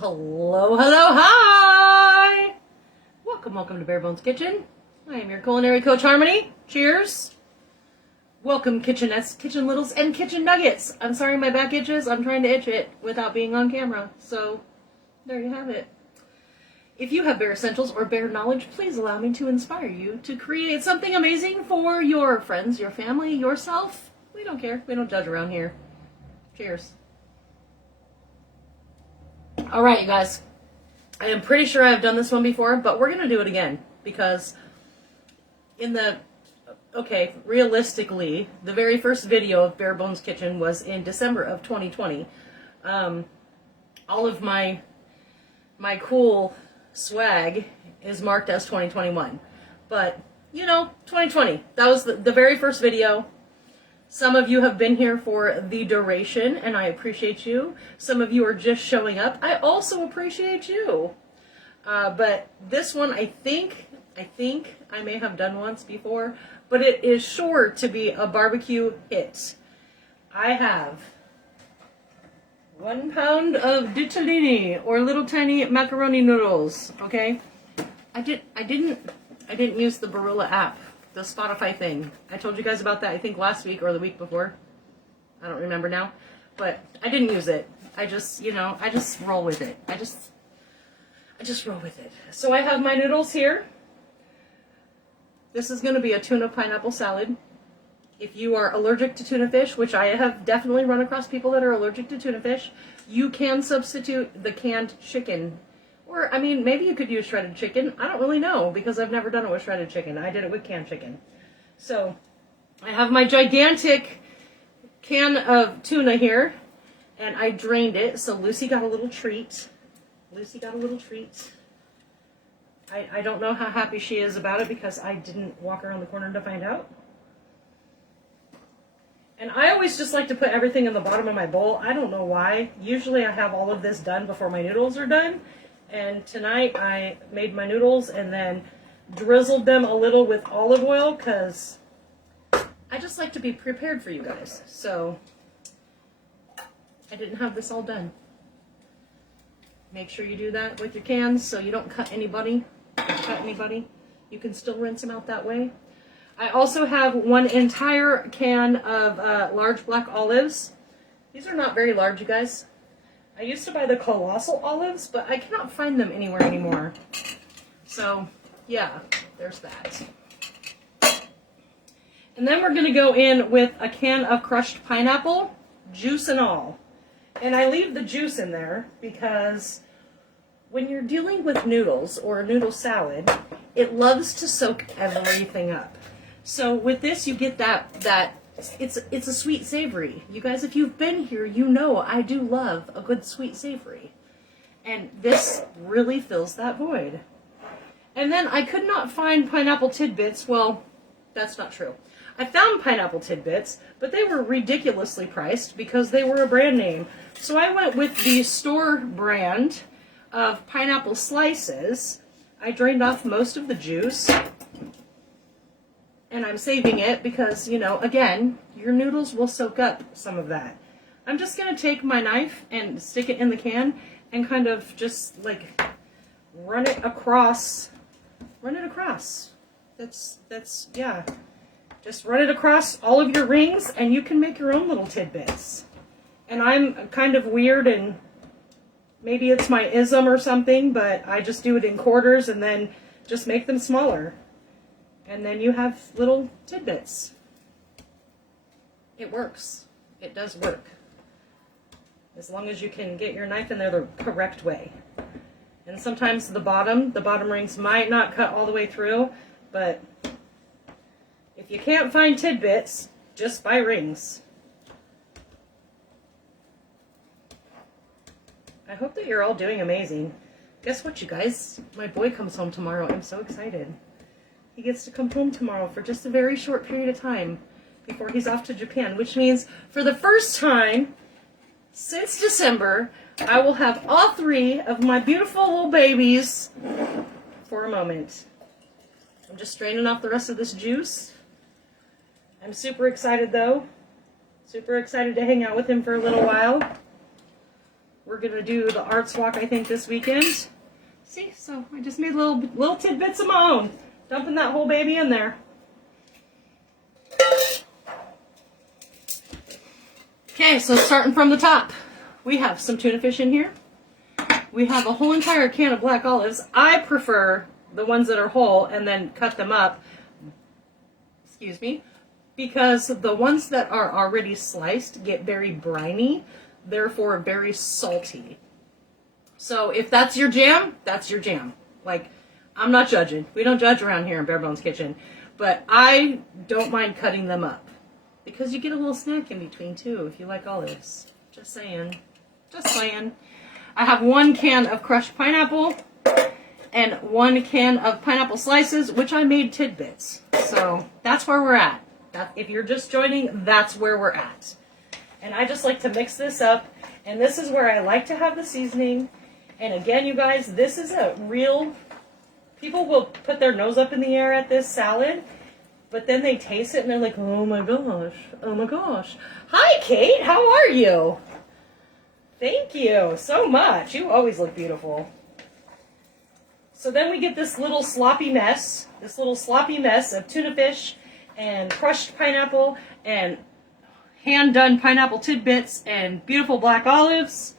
Hello, hello, hi! Welcome to Bare Bones Kitchen. I am your culinary coach, Harmony. Cheers. Welcome, kitchenettes, kitchen littles, and kitchen nuggets. I'm sorry my back itches. I'm trying to itch it without being on camera. So, there you have it. If you have bare essentials or bare knowledge, please allow me to inspire you to create something amazing for your friends, your family, yourself. We don't care. We don't judge around here. Cheers. All right, you guys. I am pretty sure I've done this one before, but we're going to do it again because realistically, the very first video of Bare Bones Kitchen was in December of 2020. All of my cool swag is marked as 2021. But, 2020. That was the very first video. Some of you have been here for the duration, and I appreciate you. Some of you are just showing up. I also appreciate you. But this one, I think I may have done once before, but it is sure to be a barbecue hit. I have 1 pound of ditalini, or little tiny macaroni noodles. Okay, I didn't use the Barilla app, the Spotify thing. I told you guys about that, I think last week or the week before. I don't remember now, but I didn't use it. I just roll with it. I just roll with it. So I have my noodles here. This is going to be a tuna pineapple salad. If you are allergic to tuna fish, which I have definitely run across people that are allergic to tuna fish, you can substitute the canned chicken. Or, I mean, maybe you could use shredded chicken. I don't really know because I've never done it with shredded chicken. I did it with canned chicken. So, I have my gigantic can of tuna here, and I drained it, so Lucy got a little treat. I don't know how happy she is about it because I didn't walk around the corner to find out. And I always just like to put everything in the bottom of my bowl. I don't know why. Usually I have all of this done before my noodles are done. And tonight I made my noodles and then drizzled them a little with olive oil because I just like to be prepared for you guys. So I didn't have this all done. Make sure you do that with your cans so you don't cut anybody. You can still rinse them out that way. I also have 1 entire can of large black olives. These are not very large, you guys. I used to buy the colossal olives, but I cannot find them anywhere anymore. So, yeah, there's that. And then we're going to go in with a can of crushed pineapple, juice and all. And I leave the juice in there because when you're dealing with noodles or a noodle salad, it loves to soak everything up. So with this, you get that it's a sweet savory. You guys, if you've been here, you know I do love a good sweet savory. And this really fills that void. And then I could not find pineapple tidbits. Well, that's not true. I found pineapple tidbits, but they were ridiculously priced because they were a brand name. So I went with the store brand of pineapple slices. I drained off most of the juice. And I'm saving it because, again, your noodles will soak up some of that. I'm just going to take my knife and stick it in the can and kind of just, run it across. Yeah. Just run it across all of your rings and you can make your own little tidbits. And I'm kind of weird and maybe it's my ism or something, but I just do it in quarters and then just make them smaller. And then you have little tidbits. It works. It does work. As long as you can get your knife in there the correct way. And sometimes the bottom rings might not cut all the way through, but if you can't find tidbits, just buy rings. I hope that you're all doing amazing. Guess what, you guys? My boy comes home tomorrow. I'm so excited. He gets to come home tomorrow for just a very short period of time before he's off to Japan, which means for the first time since December, I will have all 3 of my beautiful little babies for a moment. I'm just straining off the rest of this juice. I'm super excited, though. Super excited to hang out with him for a little while. We're gonna do the arts walk, I think, this weekend. See, so I just made little tidbits of my own, dumping that whole baby in there. Okay, so starting from the top, we have some tuna fish in here. We have a whole entire can of black olives. I prefer the ones that are whole and then cut them up, excuse me, because the ones that are already sliced get very briny, therefore very salty. So if that's your jam, that's your jam. Like, I'm not judging. We don't judge around here in Bare Bones Kitchen, but I don't mind cutting them up. Because you get a little snack in between too, if you like olives. Just saying. Just saying. I have 1 can of crushed pineapple and 1 can of pineapple slices, which I made tidbits. So that's where we're at. If you're just joining, that's where we're at. And I just like to mix this up. And this is where I like to have the seasoning. And again, you guys, this is a real... People will put their nose up in the air at this salad. But then they taste it and they're like, oh my gosh, oh my gosh. Hi, Kate, how are you? Thank you so much. You always look beautiful. So then we get this little sloppy mess of tuna fish and crushed pineapple and hand-done pineapple tidbits and beautiful black olives.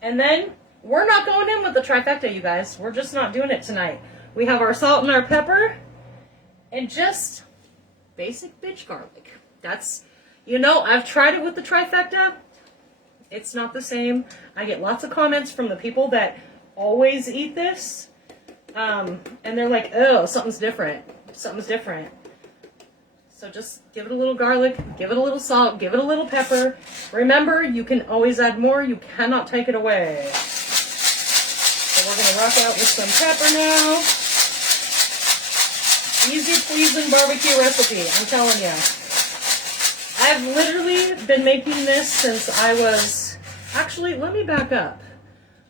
And then we're not going in with the trifecta, you guys. We're just not doing it tonight. We have our salt and our pepper. And just basic bitch garlic. That's, you know, I've tried it with the trifecta. It's not the same. I get lots of comments from the people that always eat this. And they're like, oh, something's different. Something's different. So just give it a little garlic, give it a little salt, give it a little pepper. Remember, you can always add more. You cannot take it away. So we're going to rock out with some pepper now. Easy pleasing barbecue recipe, I'm telling you. I've literally been making this since I was... Actually, let me back up.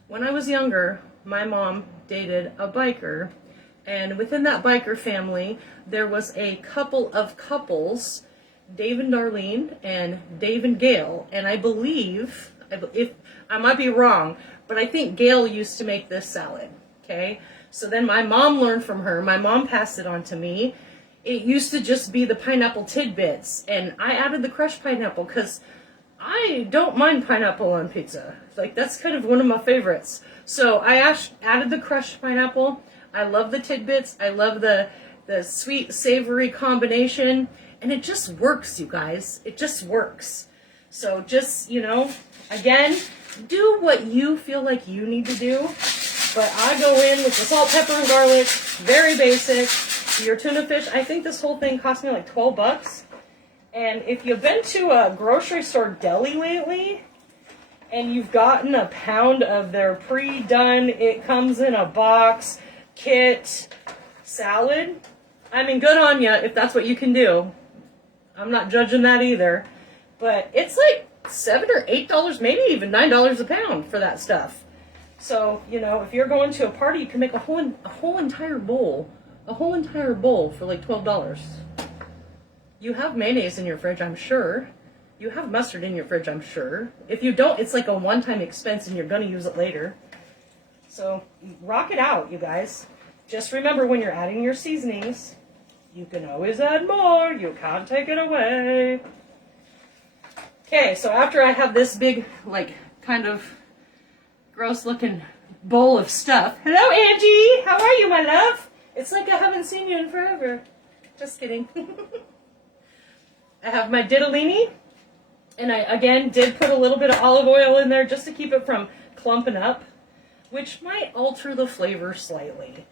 When I was younger, my mom dated a biker. And within that biker family, there was a couple of couples, Dave and Darlene and Dave and Gail. And I believe, if I might be wrong, but I think Gail used to make this salad, okay? So then my mom learned from her. My mom passed it on to me. It used to just be the pineapple tidbits. And I added the crushed pineapple because I don't mind pineapple on pizza. Like, that's kind of one of my favorites. So I added the crushed pineapple. I love the tidbits. I love the sweet, savory combination. And it just works, you guys. It just works. So just, you know, again, do what you feel like you need to do. But I go in with the salt, pepper, and garlic, very basic. Your tuna fish, I think this whole thing cost me like 12 bucks. And if you've been to a grocery store deli lately, and you've gotten a pound of their pre-done, it comes in a box, kit, salad, I mean, good on you if that's what you can do. I'm not judging that either. But it's like $7 or $8, maybe even $9 a pound for that stuff. So, you know, if you're going to a party, you can make a whole entire bowl. A whole entire bowl for like $12. You have mayonnaise in your fridge, I'm sure. You have mustard in your fridge, I'm sure. If you don't, it's like a one-time expense and you're going to use it later. So, rock it out, you guys. Just remember, when you're adding your seasonings, you can always add more. You can't take it away. Okay, so after I have this big, like, kind of gross looking bowl of stuff. Hello, Angie. How are you, my love? It's like I haven't seen you in forever. Just kidding. I have my ditalini, and I, again, did put a little bit of olive oil in there just to keep it from clumping up, which might alter the flavor slightly.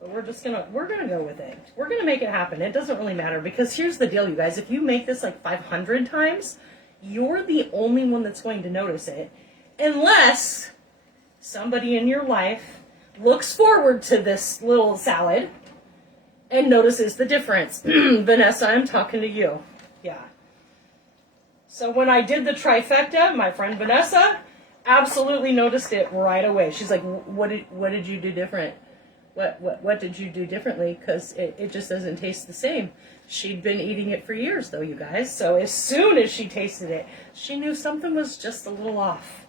But we're gonna go with it. We're gonna make it happen. It doesn't really matter, because here's the deal, you guys. If you make this like 500 times, you're the only one that's going to notice it. Unless somebody in your life looks forward to this little salad and notices the difference. Vanessa, I'm talking to you. Yeah. So when I did the trifecta, my friend Vanessa absolutely noticed it right away. She's like, what did you do different? What did you do differently? Because it just doesn't taste the same. She'd been eating it for years, though, you guys. So as soon as she tasted it, she knew something was just a little off.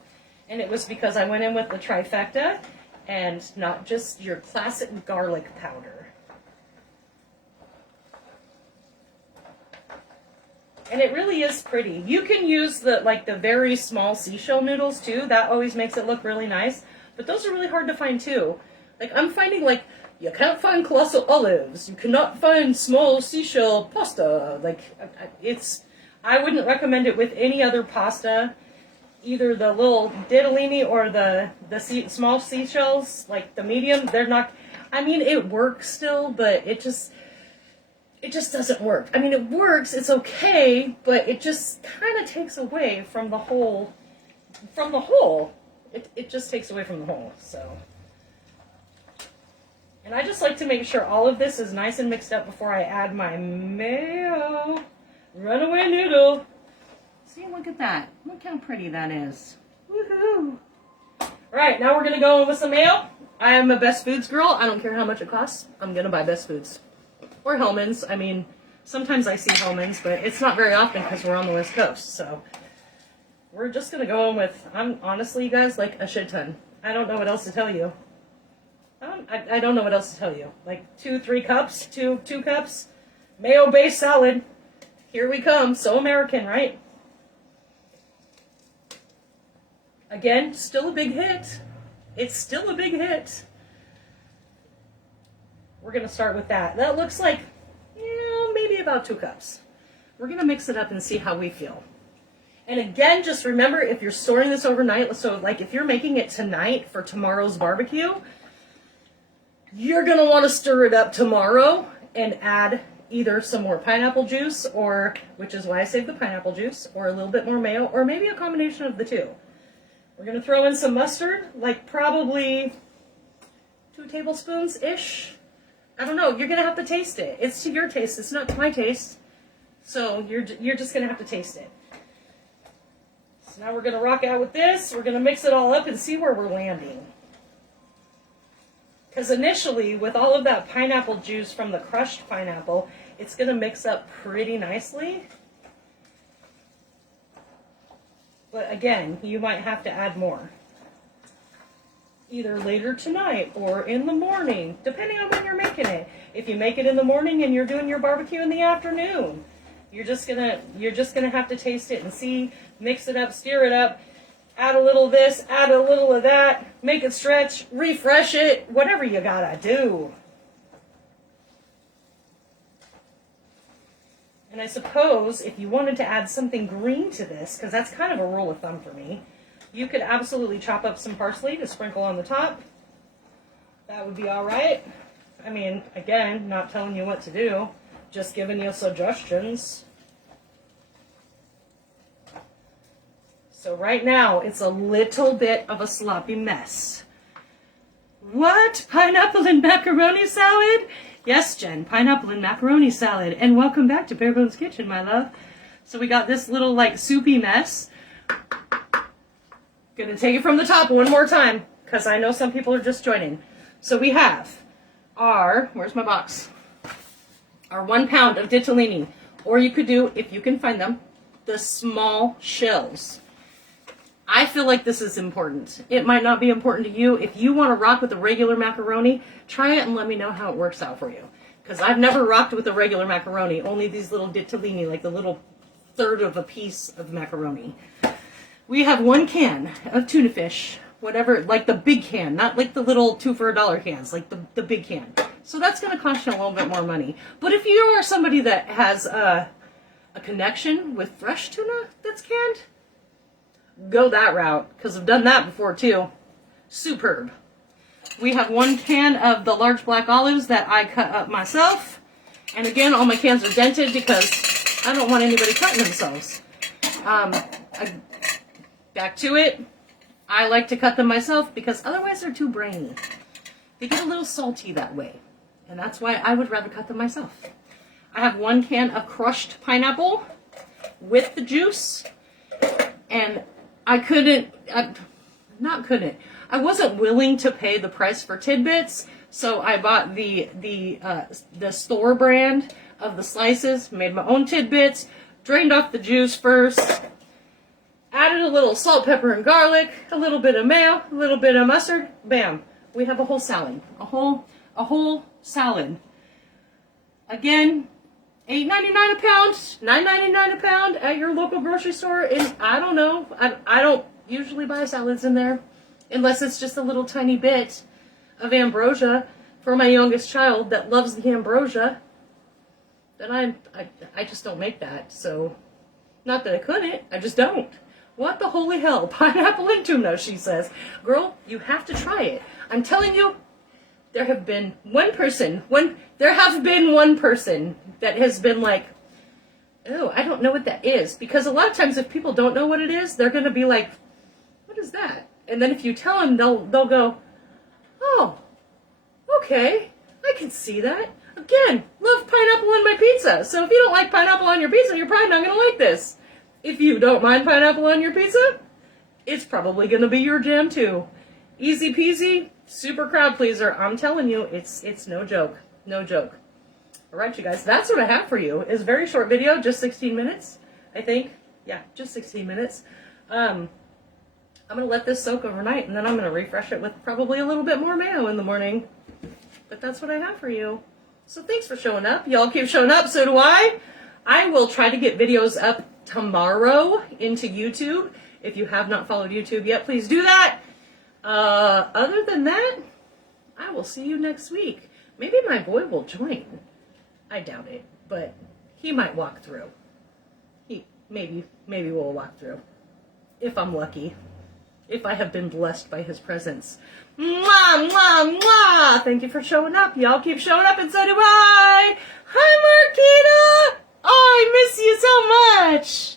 And it was because I went in with the trifecta and not just your classic garlic powder. And it really is pretty. You can use the very small seashell noodles too. That always makes it look really nice. But those are really hard to find too. Like I'm finding you can't find colossal olives. You cannot find small seashell pasta. I wouldn't recommend it with any other pasta. Either the little ditalini or the small seashells, like the medium, they're not, I mean, it works still, but it just doesn't work. I mean, it works, it's okay, but it just kind of takes away from the whole, It just takes away from the whole, so. And I just like to make sure all of this is nice and mixed up before I add my mayo. Runaway noodle. See, look at that. Look how pretty that is. Woohoo! Alright, now we're going to go in with some mayo. I am a Best Foods girl. I don't care how much it costs. I'm going to buy Best Foods. Or Hellman's. I mean, sometimes I see Hellman's, but it's not very often because we're on the West Coast. So, we're just going to go in with, honestly, you guys, like a shit ton. I don't know what else to tell you. I don't know what else to tell you. Like 2-3 cups, two cups, mayo-based salad. Here we come. So American, right? Again, still a big hit. It's still a big hit. We're going to start with that. That looks like, maybe about 2 cups. We're going to mix it up and see how we feel. And again, just remember, if you're storing this overnight, so like if you're making it tonight for tomorrow's barbecue, you're going to want to stir it up tomorrow and add either some more pineapple juice, or, which is why I saved the pineapple juice, or a little bit more mayo, or maybe a combination of the two. We're going to throw in some mustard, like probably 2 tablespoons-ish. I don't know. You're going to have to taste it. It's to your taste. It's not to my taste. So you're just going to have to taste it. So now we're going to rock out with this. We're going to mix it all up and see where we're landing. Because initially, with all of that pineapple juice from the crushed pineapple, it's going to mix up pretty nicely. But again, you might have to add more. Either later tonight or in the morning, depending on when you're making it. If you make it in the morning and you're doing your barbecue in the afternoon, you're just gonna have to taste it and see, mix it up, stir it up, add a little of this, add a little of that, make it stretch, refresh it, whatever you gotta do. And I suppose if you wanted to add something green to this, because that's kind of a rule of thumb for me, you could absolutely chop up some parsley to sprinkle on the top. That would be all right. I mean, again, not telling you what to do, just giving you suggestions. So right now, it's a little bit of a sloppy mess. What? Pineapple and macaroni salad? Yes, Jen, pineapple and macaroni salad. And welcome back to Bare Bones Kitchen, my love. So we got this little, like, soupy mess. Gonna take it from the top one more time, because I know some people are just joining. So we have our, where's my box? Our 1 pound of ditalini. Or you could do, if you can find them, the small shells. I feel like this is important. It might not be important to you. If you want to rock with the regular macaroni, try it and let me know how it works out for you. Because I've never rocked with the regular macaroni, only these little ditalini, like the little third of a piece of macaroni. We have 1 can of tuna fish, whatever, like the big can, not like the little 2 for $1 cans, like the big can. So that's going to cost you a little bit more money. But if you are somebody that has a connection with fresh tuna that's canned, go that route, because I've done that before too. Superb. We have 1 can of the large black olives that I cut up myself. And again, all my cans are dented because I don't want anybody cutting themselves. Back to it. I like to cut them myself because otherwise they're too brainy. They get a little salty that way. And that's why I would rather cut them myself. I have 1 can of crushed pineapple with the juice. And I wasn't willing to pay the price for tidbits, so I bought the store brand of the slices, made my own tidbits, drained off the juice first, added a little salt, pepper, and garlic, a little bit of mayo, a little bit of mustard. Bam. We have a whole salad. A whole salad. Again, $8.99 a pound, $9.99 a pound at your local grocery store. And I don't know. I don't usually buy salads in there unless it's just a little tiny bit of ambrosia for my youngest child that loves the ambrosia. Then I just don't make that. So, not that I couldn't, I just don't. What the holy hell? Pineapple and tuna, she says. Girl, you have to try it. I'm telling you, there have been one person that has been like, oh, I don't know what that is. Because a lot of times if people don't know what it is, they're going to be like, what is that? And then if you tell them, they'll go, oh, okay, I can see that. Again, love pineapple on my pizza. So if you don't like pineapple on your pizza, you're probably not going to like this. If you don't mind pineapple on your pizza, it's probably going to be your jam too. Easy peasy, super crowd pleaser. I'm telling you, it's no joke. No joke. All right, you guys, that's what I have for you. It's a very short video, just 16 minutes, I think. Yeah, just 16 minutes. I'm going to let this soak overnight, and then I'm going to refresh it with probably a little bit more mayo in the morning. But that's what I have for you. So thanks for showing up. Y'all keep showing up, so do I. I will try to get videos up tomorrow into YouTube. If you have not followed YouTube yet, please do that. Other than that, I will see you next week. Maybe my boy will join. I doubt it, but he might walk through. Maybe we'll walk through. If I'm lucky. If I have been blessed by his presence. Mwah, mwah, mwah! Thank you for showing up. Y'all keep showing up, and so do I. Hi, Marquita! Oh, I miss you so much.